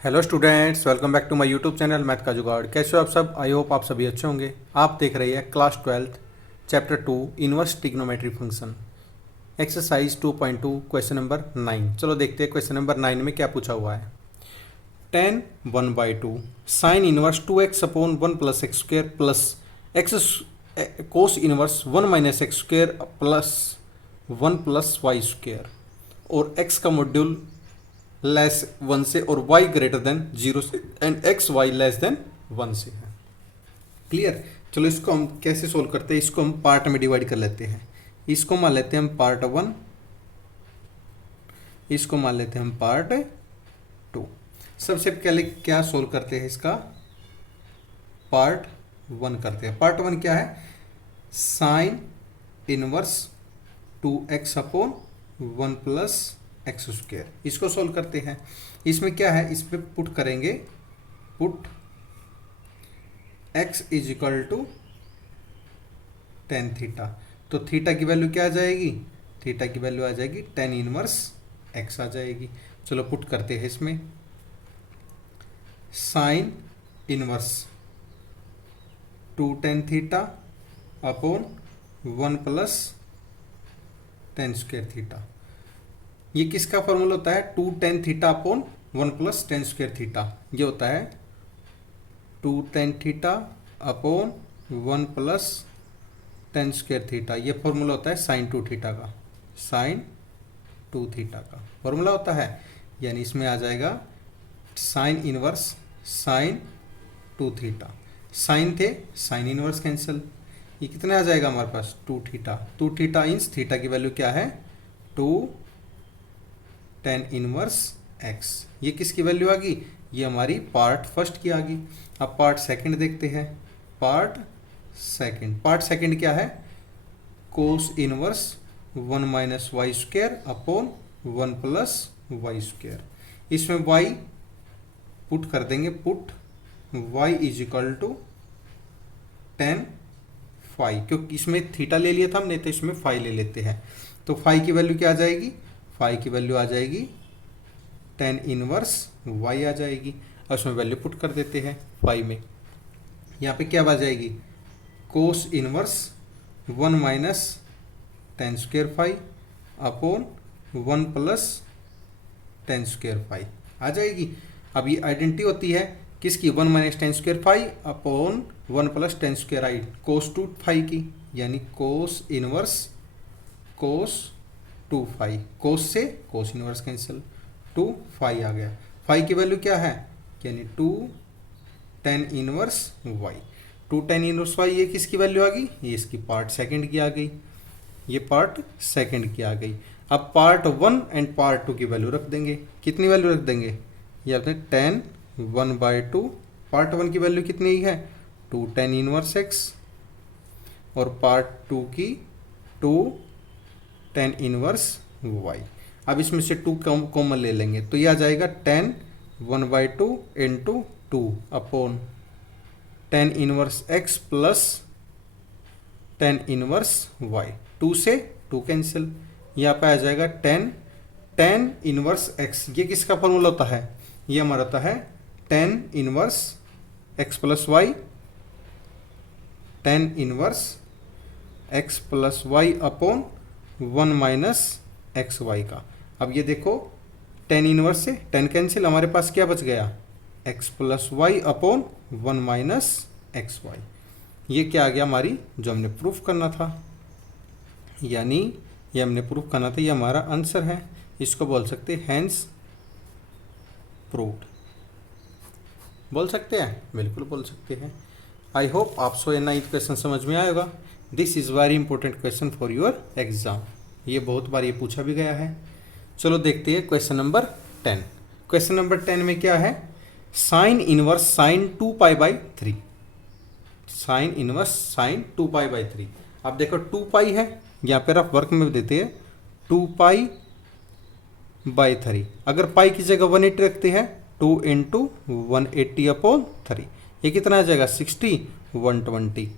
Hello students, welcome back to my YouTube channel math का जुगाड़। कैसे हो आप सब? आई होप आप सभी अच्छे होंगे। आप देख रहे हैं class 12 chapter 2 inverse trigonometry function exercise 2.2 question number 9। चलो देखते हैं क्वेश्चन नंबर 9 में क्या पूछा हुआ है। tan 1/2 sine inverse 2x upon 1 plus x square plus x cos inverse 1 minus x square plus 1 plus y square और x का मॉड्यूल लेस 1 से और y ग्रेटर देन 0 से and x y less than 1 से है। क्लियर? चलो इसको हम कैसे सोल्व करते हैं, इसको हम पार्ट में डिवाइड कर लेते हैं। इसको मान लेते हैं हम पार्ट 1, इसको मान लेते हैं हम पार्ट 2। सबसे पहले क्या सोल्व करते हैं, इसका पार्ट 1 करते हैं। पार्ट 1 क्या है? Sine inverse 2x upon 1 plus x square. इसको सोल्व करते हैं। इसमें क्या है, इस पे पुट करेंगे, put x is equal to tan theta. तो थीटा की वैल्यू क्या आ जाएगी? थीटा की वैल्यू आ जाएगी टेन इनवर्स x आ जाएगी। चलो पुट करते हैं इसमें। Sine inverse 2 tan theta upon 1 plus tan square theta. ये किसका फॉर्मूला होता है? 2 tan theta upon 1 plus tan square theta. ये होता है 2 tan theta upon 1 plus tan square theta. ये फॉर्मूला होता है साइन 2 थीटा का, साइन 2 थीटा का फॉर्मूला होता है। यानी इसमें आ जाएगा sine inverse sine 2 theta. Sine थे, साइन इनवर्स कैंसिल। ये कितना आ जाएगा हमारे पास? 2 थीटा। 2 थीटा इंस थीटा की वैल्यू क्या है? 2 टेन इनवर्स एक्स। ये किसकी वैल्यू आ गई? ये हमारी पार्ट फर्स्ट की आ गई। अब पार्ट सेकंड देखते हैं। पार्ट सेकंड क्या है? Cos inverse 1 minus y square upon 1 plus y square. इसमें y पुट कर देंगे, put y is equal to tan phi, क्योंकि इसमें थीटा ले लिया था हमने, तो इसमें फाई ले लेते हैं। तो फाई की वैल्यू क्या आ जाएगी? फाई की वैल्यू आ जाएगी टेन इनवर्स y आ जाएगी। और उसमें वैल्यू पुट कर देते हैं फाई में। यहाँ पे क्या आ जाएगी? Cos inverse 1 minus tan square phi upon 1 plus tan square phi आ जाएगी। अब ये आइडेंटिटी होती है किसकी? 1 minus tan square phi upon 1 plus tan square आई कोस 2 फाई की, यानी cos inverse cos 2 phi. Cos से कोस इनवर्स कैंसिल, 2 फाई आ गया। फाई की वैल्यू क्या है? यानी 2 tan inverse y. 2 tan inverse y, ये किसकी वैल्यू आ गई? ये इसकी पार्ट सेकंड की आ गई। ये पार्ट सेकंड की आ गई। अब पार्ट 1 एंड पार्ट 2 की वैल्यू रख देंगे। कितनी वैल्यू रख देंगे? ये आपने टेन 1/2। पार्ट 1 की वैल्यू कितनी है? 2 टेन इनवर्स एक्स। और पार्ट 2 की 2 टेन इनवर्स वाई। अब इसमें से 2 कॉमन ले लेंगे, तो ये आ जाएगा tan 1/2 into 2 upon tan inverse x plus tan inverse y. 2 से 2 कैंसिल, यहाँ पे आ जाएगा टेन इनवर्स एक्स। ये किसका फॉर्मूला होता है? ये हमारा होता है tan inverse x plus y, tan inverse x plus Y upon 1 minus x y का। अब ये देखो, टेन इनवर्स से टेन कैंसिल, हमारे पास क्या बच गया? X plus Y upon 1 minus x y. ये क्या आ गया हमारी, जो हमने प्रूफ करना था, यानी ये हमने प्रूफ करना था, ये हमारा आंसर है। इसको बोल सकते हैं हैंस प्रूव्ड। बोल सकते हैं, बिल्कुल बोल सकते हैं। आई होप आपको ये 9th क्वेश्चन समझ में आएगा। This is very important question for your exam. ये बहुत बार ये पूछा भी गया है। चलो देखते हैं क्वेश्चन नंबर 10। क्वेश्चन नंबर 10 में क्या है? Sine inverse sine 2π/3। Sine inverse sine 2π/3। अब देखो 2π है, यहाँ पर आप वर्क में देते हैं 2π/3। अगर पाई की जगह 180 रखते हैं, 2 × 180/3। ये कितना आ जाएगा? 60 120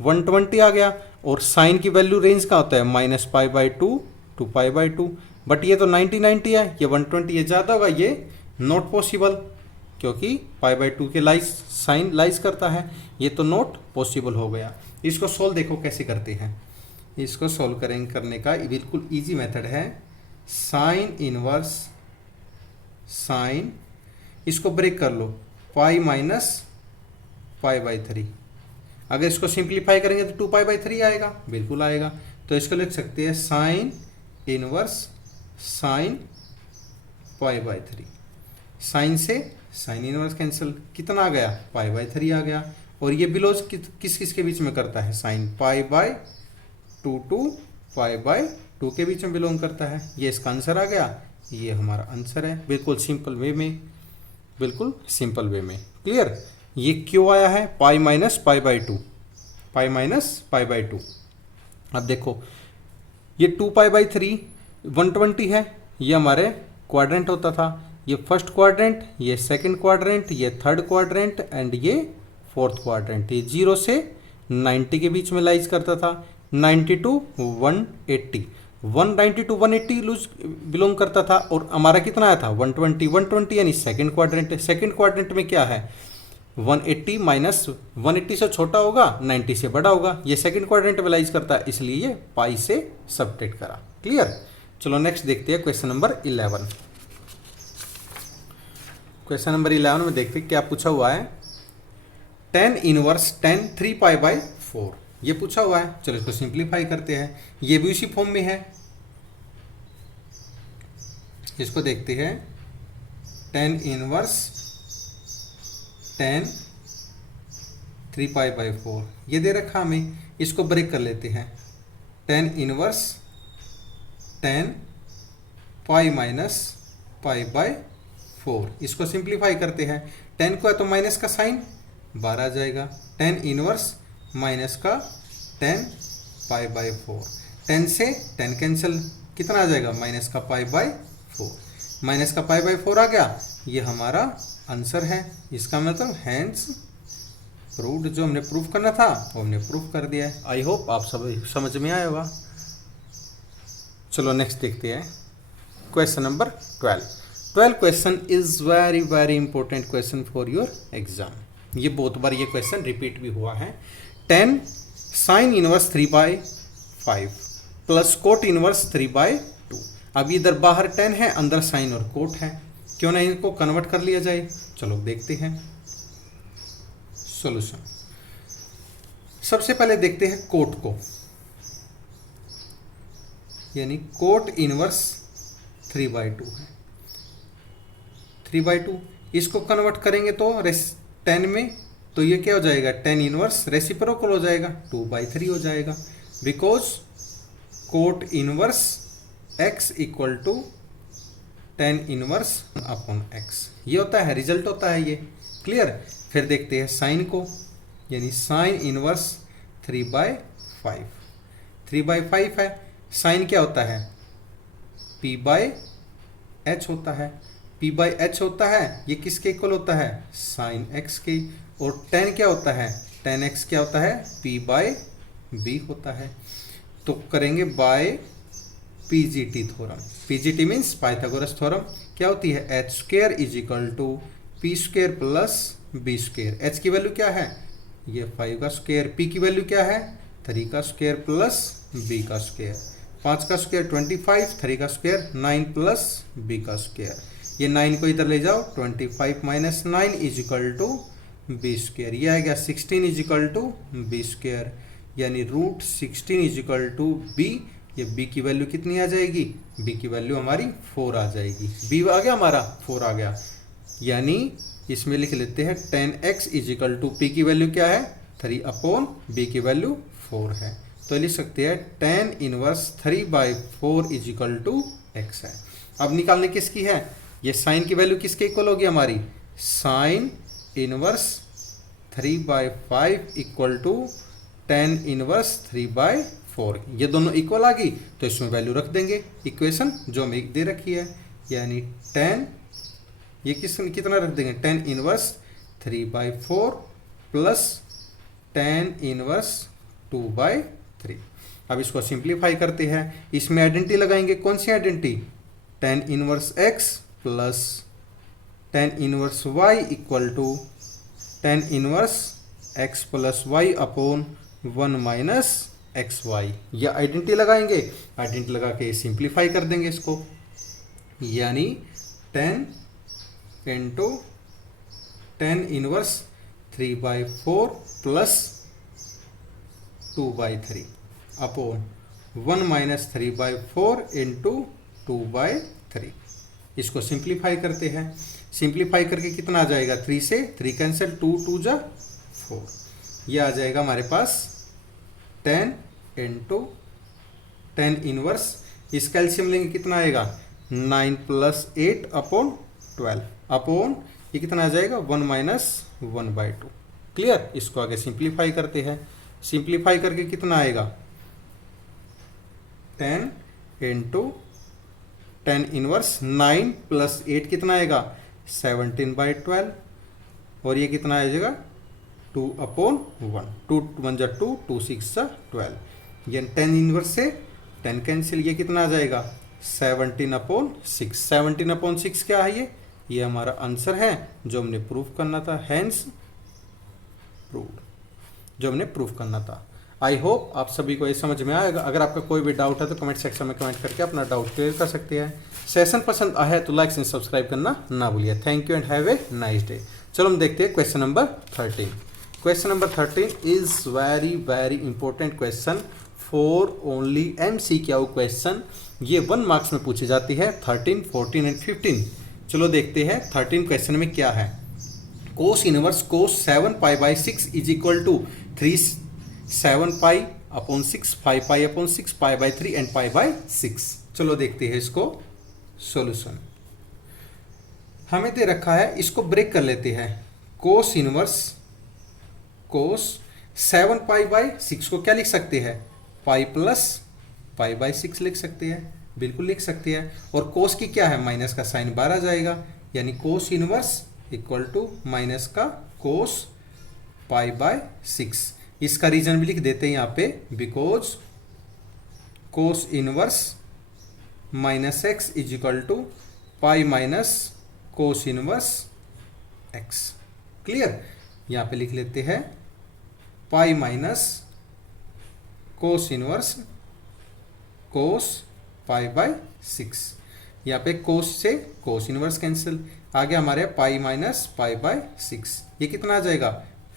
120 आ गया। और साइन की वैल्यू रेंज का होता है -π/2 to π/2। बट ये तो 90 90 है, ये 120 ये ज़्यादा होगा, ये नॉट पॉसिबल। क्योंकि पाई बाई टू के लाइज साइन लाइज करता है, ये तो नॉट पॉसिबल हो गया। इसको सोल्व देखो कैसे करते हैं। इसको सोल्व करेंगे, करने का बिल्कुल इजी मेथड है। साइन इनवर्स साइन, इसको ब्रेक कर लो, pi minus pi by three. अगर इसको सिंप्लीफाई करेंगे तो 2 पाई बाई 3 आएगा, बिल्कुल आएगा। तो इसको लिख सकते हैं sine inverse sine pi by 3। Sine से साइन इनवर्स कैंसिल, कितना आ गया, पाई बाई 3 आ गया। और ये बिलोज किस किस के बीच में करता है, sine pi by 2 to pi by 2 के बीच में बिलोंग करता है। ये इसका आंसर आ गया, ये हमारा आंसर है, बिल्कुल सिंपल वे में, बिल्कुल सिंपल वे में। क्लियर। ये क्यों आया है, पाई minus pi by 2, pi minus pi by 2। अब देखो ये 2 पाई बाई 3 120 है, ये हमारे क्वाड्रेंट होता था। ये फर्स्ट क्वाड्रेंट, ये सेकंड क्वाड्रेंट, ये थर्ड क्वाड्रेंट एंड ये फोर्थ क्वाड्रेंट। ये 0 से 90 के बीच में लाइज करता था। 90 टू 180, 190 टू 180 लूज बिलोंग करता था। और हमारा कितना आया था, 120, 120 यानी सेकंड क्वाड्रेंट है। सेकंड क्वाड्रेंट में क्या है, 180 माइनस 180 से छोटा होगा, 90 से बड़ा होगा। ये सेकंड क्वाड्रेंट में लाइज करता है, इसलिए ये पाई से सबट्रैक्ट करा। क्लियर। चलो नेक्स्ट देखते हैं क्वेश्चन नंबर 11। क्वेश्चन नंबर 11 में देखते हैं क्या पूछा हुआ है। tan inverse tan 3 pi by 4 ये पूछा हुआ है। चलो इसको सिंप्लीफाई करते हैं, ये भी उसी फॉर्म में है। इसको देखते हैं, tan inverse tan 3 pi by 4 ये दे रखा हमें। इसको ब्रेक कर लेते हैं, tan inverse tan pi minus pi by 4। इसको सिंप्लीफाई करते हैं, tan को है तो माइनस का साइन बाहर आ जाएगा, tan इनवर्स माइनस का tan पाई बाई 4। tan से tan कैंसिल, कितना आ जाएगा, माइनस का पाई बाई 4। माइनस का पाई बाई 4 आ गया, ये हमारा आंसर है। इसका मतलब हैंस प्रूव्ड, जो हमने प्रूफ करना था वो हमने प्रूफ कर दिया है। आई होप आप सब समझ में आया होगा। चलो नेक्स्ट देखते हैं question number 12 question is very very important question for your exam. ये बहुत बार ये क्वेश्चन रिपीट भी हुआ है। 10 sign inverse 3 by 5 plus coat inverse 3 by 2। अब इधर बाहर 10 है, अंदर साइन और कोट है, क्यों ना इनको कन्वर्ट कर लिया जाए। चलो देखते हैं सॉल्यूशन। सबसे पहले देखते हैं कोट को, यानी कोट इनवर्स 3 बाई 2 है, 3 बाई 2। इसको कन्वर्ट करेंगे तो 10 में, तो ये क्या हो जाएगा, 10 इनवर्स रेसिप्रोकल हो जाएगा, 2 बाई 3 हो जाएगा। Because cot inverse x equal to 10 inverse upon x, ये होता है, रिजल्ट होता है ये। क्लियर। फिर देखते हैं साइन को, यानी साइन इनवर्स 3 बाई 5, 3 बाई 5 है। साइन क्या होता है, p बाई h होता है, p बाई h होता है, ये किसके इक्वल होता है, साइन x के। और tan क्या होता है, tan x क्या होता है, p बाई b होता है। तो करेंगे by PGT theorem. PGT means Pythagoras theorem. क्या होती है, H square is equal to P square plus B square. H की वैल्यू क्या है, ये 5 का स्क्वायर, पी की वैल्यू क्या है, 3 का स्क्वायर प्लस बी का स्क्वायर। 5 का स्क्वायर 25, 3 का स्क्वायर 9 प्लस बी का स्क्वायर। ये 9 को इधर ले जाओ, 25 minus 9 is equal to B square. ये आएगा 16 is equal to B square, यानी root 16 is equal to B. ये b की वैल्यू कितनी आ जाएगी, b की वैल्यू हमारी 4 आ जाएगी। b आ गया हमारा, 4 आ गया, यानी इसमें लिख लेते हैं 10x is equal to p की वैल्यू क्या है, 3 अपॉन b की वैल्यू 4 है। तो लिख सकते हैं 10 inverse 3 by 4 is equal to x है। अब निकालने किसकी है, ये साइन की वैल्यू किसके इक्वल होगी हमारी, sine inverse 3 by 5 equal to 10 inverse 3 by 4। ये दोनों इक्वल आ गई तो इसमें वैल्यू रख देंगे, इक्वेशन जो हमें दे रखी है, यानी 10, ये कितना रख देंगे, 10 inverse 3 by 4 plus 10 inverse 2 by 3। अब इसको सिंप्लीफाई करते हैं, इसमें आइडेंटिटी लगाएंगे, कौन सी identity, 10 inverse x plus tan inverse Y equal to tan inverse x plus Y upon 1 minus x Y. या आइडेंटिटी लगाएंगे, आइडेंटिटी लगा के सिंप्लीफाई कर देंगे इसको, यानी 10 into tan inverse 3/4 plus 2/3 upon 1 minus 3/4 into 2/3। इसको सिंप्लीफाई करते हैं, सिंप्लीफाई करके कितना आ जाएगा, 3 से 3 कैंसिल, 2 2 जा 4। यह आ जाएगा हमारे पास 10 इंटू टेन इनवर्स, इसका एलसीएम लेंगे कितना आएगा, 9 प्लस 8 अपॉन 12 अपॉन ये कितना आ जाएगा 1 माइनस 1/2। क्लियर। इसको आगे सिंप्लीफाई करते हैं, सिंप्लीफाई करके कितना आएगा 10 इंटू टेन इनवर्स 9 प्लस 8 कितना आएगा 17/12 और ये कितना आ जाएगा 2/1, 2 1 जा 2, 2 6 जा 12। ये 10 इनवर्स से 10 कैंसिल, ये कितना आ जाएगा 17/6। 17/6 क्या है ये हमारा आंसर है जो हमने प्रूफ करना था, हैंस प्रूव्ड, जो हमने प्रूफ करना था। आई होप आप सभी को ये समझ में आएगा। अगर आपका कोई भी डाउट है तो कमेंट सेक्शन में कमेंट करके अपना डाउट क्लियर कर सकते हैं। सेशन पसंद आया है तो लाइक एंड सब्सक्राइब करना ना भूलिए। Thank you and have a nice day. चलो हम देखते हैं question number 13। Question number 13 is very very important question for only MCQ question. ये 1 मार्क्स में पूछी जाती है 13, 14 एंड 15। चलो देखते हैं 13 क्वेश्चन में क्या है। Cos inverse cos 7π/6 is equal to 3 7π upon 6 5π upon 6 π/3 and π/6। चलो देखते हैं इसको सॉल्यूशन। हमें दे रखा है, इसको ब्रेक कर लेते हैं। कोस इनवर्स कोस 7π/6 को क्या लिख सकते हैं, पाई प्लस π/6 लिख सकते हैं, बिल्कुल लिख सकते हैं। और कोस की क्या है, माइनस का साइन बाहर आ जाएगा, यानी cos inverse equal to minus का कोस π/6। इसका रीजन भी लिख देते हैं यहाँ पे, because cos inverse minus x is equal to pi minus cos inverse x. Clear. यहाँ पे लिख लेते हैं पाई माइनस कोस इनवर्स कोस π/6। यहाँ पे कोस से कोस इनवर्स कैंसिल, आगे हमारे पाई माइनस π/6। ये कितना आ जाएगा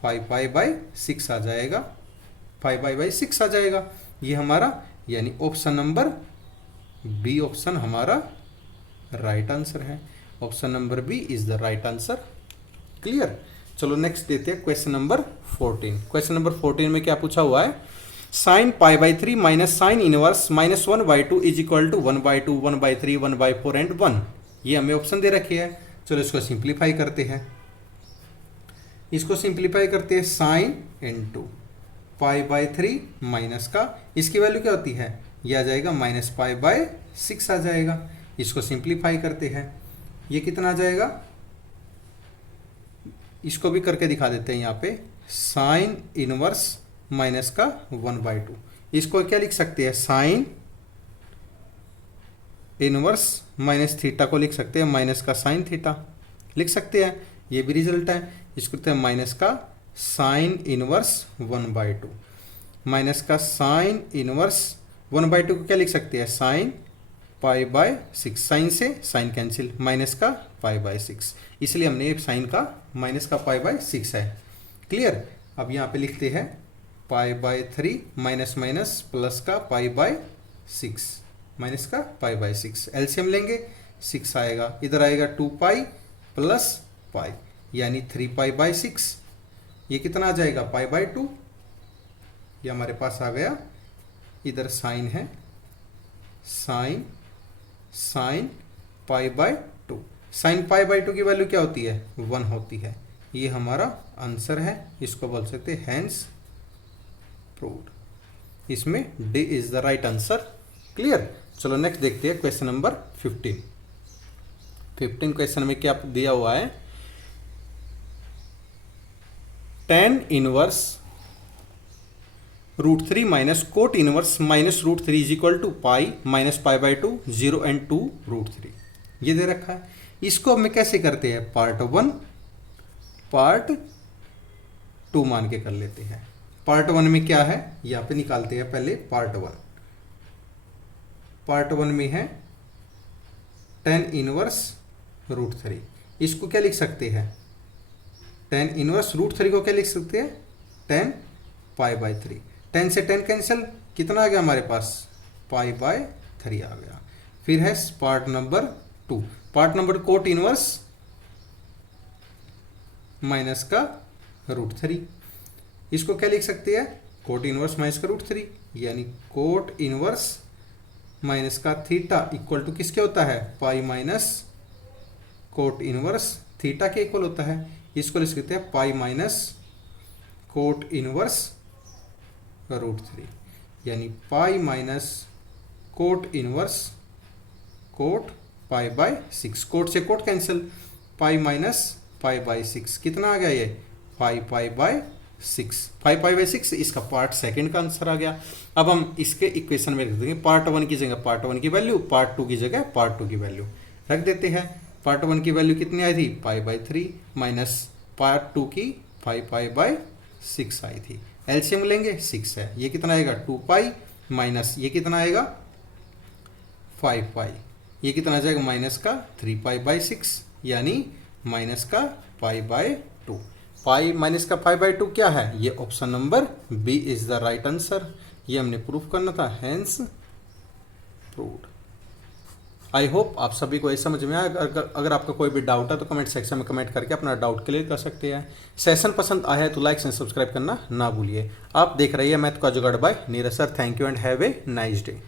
5π/6 आ जाएगा, 5π/6 आ जाएगा। ये हमारा यानी ऑप्शन नंबर बी ऑप्शन हमारा राइट आंसर है। Option number B is the right answer. Clear. चलो नेक्स्ट देते हैं क्वेश्चन नंबर 14। क्वेश्चन नंबर 14 में क्या पूछा हुआ है, sine π/3 minus sine inverse -1/2 is equal to 1/2 1/3 1/4 and 1। ये हमें ऑप्शन दे रखी है। चलो इसको सिंप्लीफाई करते हैं, इसको सिंप्लीफाई करते हैं। साइन इंटू π/3 माइनस का, इसकी वैल्यू क्या होती है, ये आ जाएगा -π/6 आ जाएगा। इसको सिंप्लीफाई करते हैं, ये कितना आ जाएगा, इसको भी करके दिखा देते हैं यहाँ पे। साइन इनवर्स माइनस का 1/2, इसको क्या लिख सकते हैं, साइन इनवर्स माइनस थीटा को लिख सकते हैं, माइनस का साइन थीटा लिख सकते हैं। ये भी रिजल्ट है। इसको कहते हैं माइनस का साइन इनवर्स 1/2, माइनस का साइन इनवर्स 1/2 को क्या लिख सकते हैं, साइन π/6। साइन से साइन कैंसिल, माइनस का π/6, इसलिए हमने साइन का माइनस का π/6 है। क्लियर। अब यहाँ पे लिखते हैं π/3 माइनस माइनस प्लस का π/6 माइनस का π/6। एलसीएम लेंगे 6 आएगा, इधर आएगा 2π प्लस पाई यानी 3π/6। ये कितना आ जाएगा π/2। ये हमारे पास आ गया, इधर साइन है, साइन साइन π/2। साइन π/2 की वैल्यू क्या होती है, 1 होती है। ये हमारा आंसर है, इसको बोल सकते हैं हैंस प्रूव्ड। इसमें D is the right answer. Clear. चलो नेक्स्ट देखते हैं क्वेश्चन नंबर 15। 15 क्वेश्चन में क्या दिया हुआ है, tan inverse √3 minus cot inverse -√3 is equal to pi minus π/2 0 and 2 √3। ये दे रखा है। इसको हम कैसे करते हैं, पार्ट 1 पार्ट 2 मान के कर लेते हैं। पार्ट 1 में क्या है, यहाँ पे निकालते हैं पहले पार्ट 1। पार्ट 1 में है tan इनवर्स √3। इसको क्या लिख सकते हैं, tan इनवर्स √3 को क्या लिख सकते हैं, tan π/3। 10 से 10 कैंसिल, कितना आ गया हमारे पास, π/3 आ गया। फिर है part number 2। Part number cot inverse minus का √3। इसको क्या लिख सकते हैं, कोट इनवर्स माइनस का √3, यानी कोट इनवर्स माइनस का थीटा इक्वल टू किसके होता है, पाई माइनस कोट इनवर्स थीटा के इक्वल होता है। इसको लिख सकते हैं पाई माइनस कोट इनवर्स √3, यानी pi minus cot inverse cot π/6। Cot से कोट कैंसिल, पाई माइनस π/6 कितना आ गया ये, π/6। 5/6 इसका पार्ट सेकंड का आंसर आ गया। अब हम इसके इक्वेशन में रख देंगे पार्ट 1 की जगह पार्ट 1 की वैल्यू, पार्ट 2 की जगह पार्ट 2 की वैल्यू रख देते हैं। पार्ट 1 की वैल्यू कितनी आई थी, π/3 माइनस पार्ट 2 की 5π/6 आई थी। एलसीएम लेंगे 6 है, ये कितना आएगा 2π माइनस ये कितना आएगा 5π, ये कितना आ जाएगा माइनस का 3π/6, यानी माइनस का π/2। पाई माइनस का 5/2 क्या है, ये option number B is the right answer. ये हमने प्रूफ करना था, हेंस प्रूव्ड। आई होप आप सभी को ये समझ में आया। अगर आपका कोई भी डाउट है तो कमेंट सेक्शन में कमेंट करके अपना डाउट क्लियर कर सकते हैं। सेशन पसंद आया है तो लाइक एंड सब्सक्राइब करना ना भूलिए। आप देख रही है मैथ का जुगाड़ by Neeraj sir. Thank you and have a nice day.